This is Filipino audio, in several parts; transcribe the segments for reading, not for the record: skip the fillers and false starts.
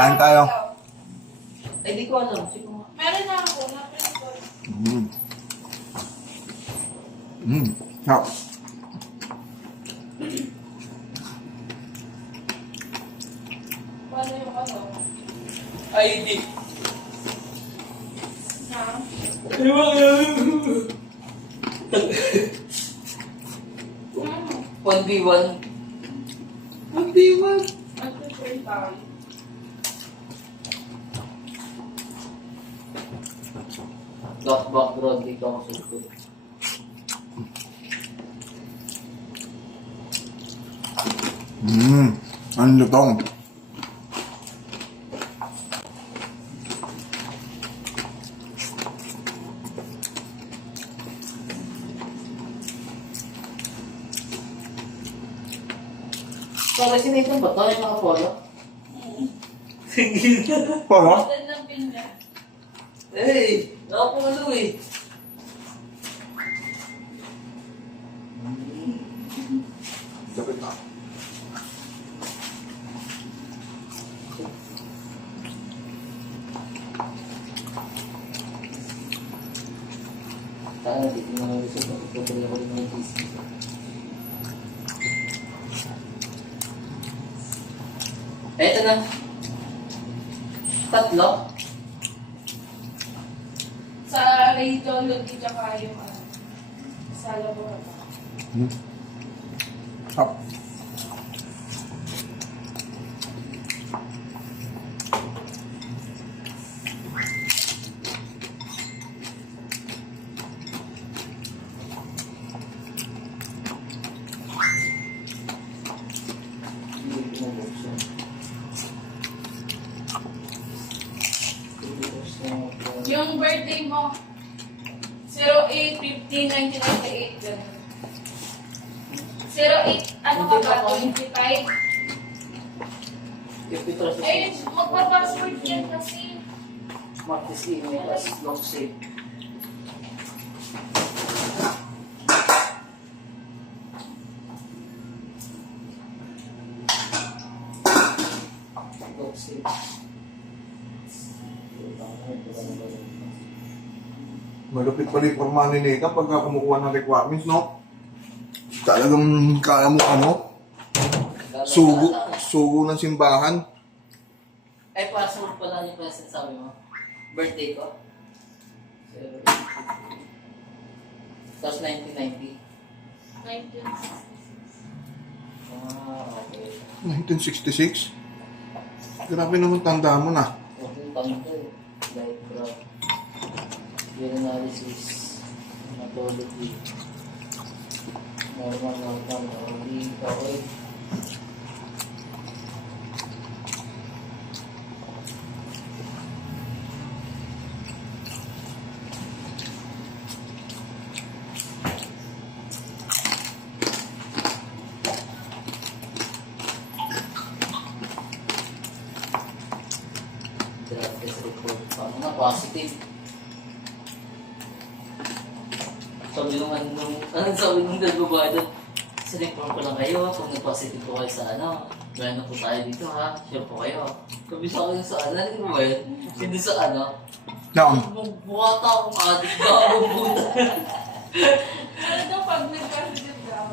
Kain tayo. Ay, di ko alam. Siguro. Meron na ako. Naprint ko. Sarap. Paano yung ano? Ay, di. Na? Ano? 1v1. 1v1. Nagpiprint tayo. Background, di ka masusunod. Ang lutong. So, kasi na itong bato yung mga polo. Sige na. Polo? Hotel ng pinya. Hey, nakapolo eh. Dapat na. Saan natin yung mga gusto ko? Ipapala ko yung mga business. Eto na. Tatlo. Sa radiology tsaka yung ano, sa laboratory. Sarap. Hindi ko mabuksan. Yung birthday mo, 08/15/1998, ganun. 08, ano ka ba? 25? Eh, magpa-password yan kasi. Martes email as long save. Long save. Malupit pala yung forma ni Neka pagka kumukuha ng requirements, no? Talagang kaya mo ano? Sugo ng simbahan. Ay, password pala yung pala sinasabi mo. Birthday ko. Tapos 1990. 1966. Ah, okay. 1966? Grabe naman tanda mo na. Okay, tanda eh. Diagram. Your analysis. Methodology. Normal. Okay. Drug test report. Paano na? Positive. Sabi nung sabi nung nagbabayad doon, sinimporm ko lang kayo kung nag-positive po kayo sa ano. Gaya na po tayo dito ha. Sure po kayo. Sabi sa akin sa ano, hindi mo ba yun? Hindi sa ano. Naam. Buwata akong adik na ako puta. Ano daw pag nag-positive daw?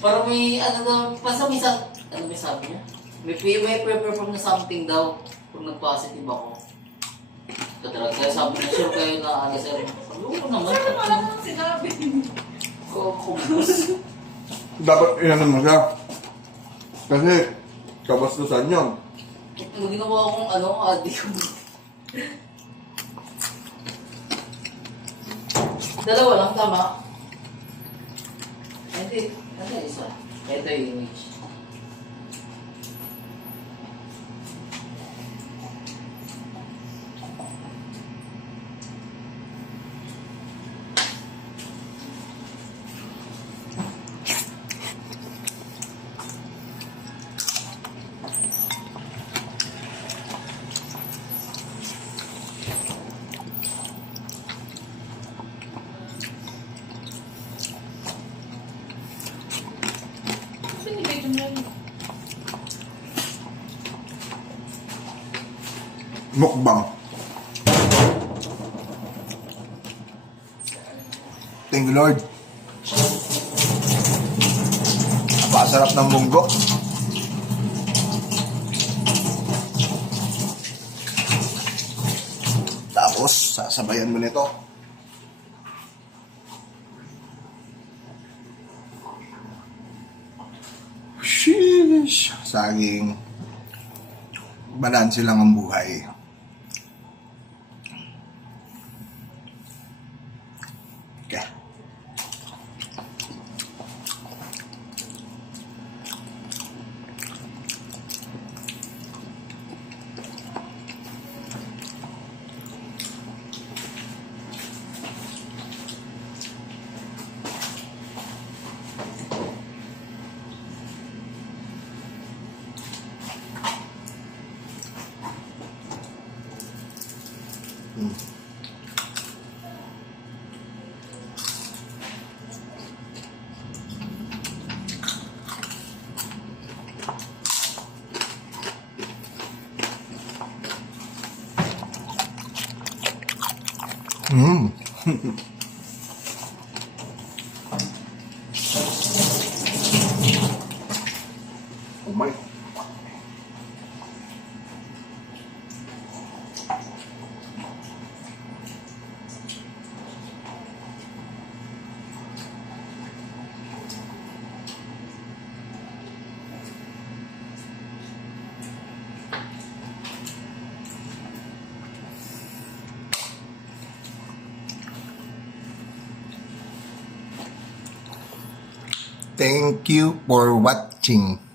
Parang may ano daw, basta may ano may sabi niya? May perform na something daw kung nag-positive ako. Kadrag kaya sabi niya, sure kayo na ano sir. Sabi ko naman. Sir, wala namang sinabi. Kumbus. Dapat inanan mo siya. Kasi, kabastusan yun. Nung ginawa akong ano, adik. Dalawa lang, tama? Hindi, ano isa? Ito yung image. Mukbang. Thank you, Lord. Napakasarap ng munggo. Tapos, sasabayan mo nito. Sheesh! Saging. Balanse lang ang buhay. Okay. Mm. Oh my. Thank you for watching.